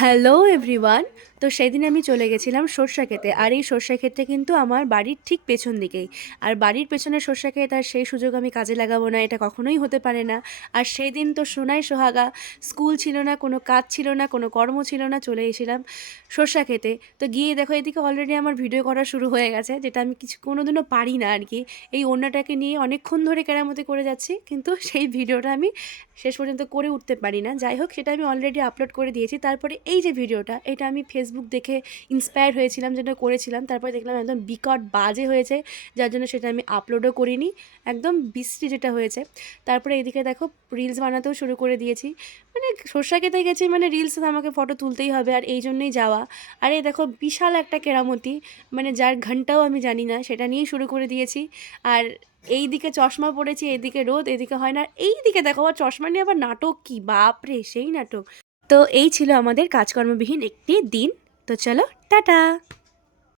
Hello everyone. তো সেদিন আমি চলে গেছিলাম সর্ষা খেতে, আর এই সর্ষা ক্ষেতটা কিন্তু আমার বাড়ির ঠিক পেছন দিকেই। আর বাড়ির পেছনে সর্ষা ক্ষেত, আর সেই সুযোগ আমি কাজে লাগাবো না, এটা কখনোই হতে পারে না। আর সেই দিন তো সোনাই সোহাগা, স্কুল ছিল না, কোনো কাজ ছিল না, কোনো কর্ম ছিল না, চলে এসেছিলাম সর্ষা খেতে। তো গিয়ে দেখো এদিকে অলরেডি আমার ভিডিও করা শুরু হয়ে গেছে, যেটা আমি কিছু কোনোদিনও পারি না আর কি। এই ওড়নাটাকে নিয়ে অনেকক্ষণ ধরে কেরামতি করে যাচ্ছি, কিন্তু সেই ভিডিওটা আমি শেষ পর্যন্ত করে উঠতে পারি না। যাই হোক, সেটা আমি অলরেডি আপলোড করে দিয়েছি। তারপরে এই যে ভিডিওটা, এটা আমি ফেসবুক দেখে ইন্সপায়ার হয়েছিলাম, যেটা করেছিলাম। তারপরে দেখলাম একদম বিকট বাজে হয়েছে, যার জন্য সেটা আমি আপলোডও করিনি। একদম বিশ্রী যেটা হয়েছে। তারপরে এদিকে দেখো রিলস বানাতেও শুরু করে দিয়েছি। মানে সর্ষা খেতে গেছি মানে রিলস আমাকে ফটো তুলতেই হবে, আর এই জন্যই যাওয়া। আর এই দেখো বিশাল একটা কেরামতি, মানে যার ঘন্টাও আমি জানি না, সেটা নিয়েই শুরু করে দিয়েছি। আর এইদিকে চশমা পড়েছি, এদিকে রোদ, এদিকে হয় না। আর এইদিকে দেখো আবার চশমা নিয়ে আবার নাটক, কি বাপরে সেই নাটক। তো এই ছিল আমাদের কাজকর্মবিহীন একটি দিন। তো চলো টাটা।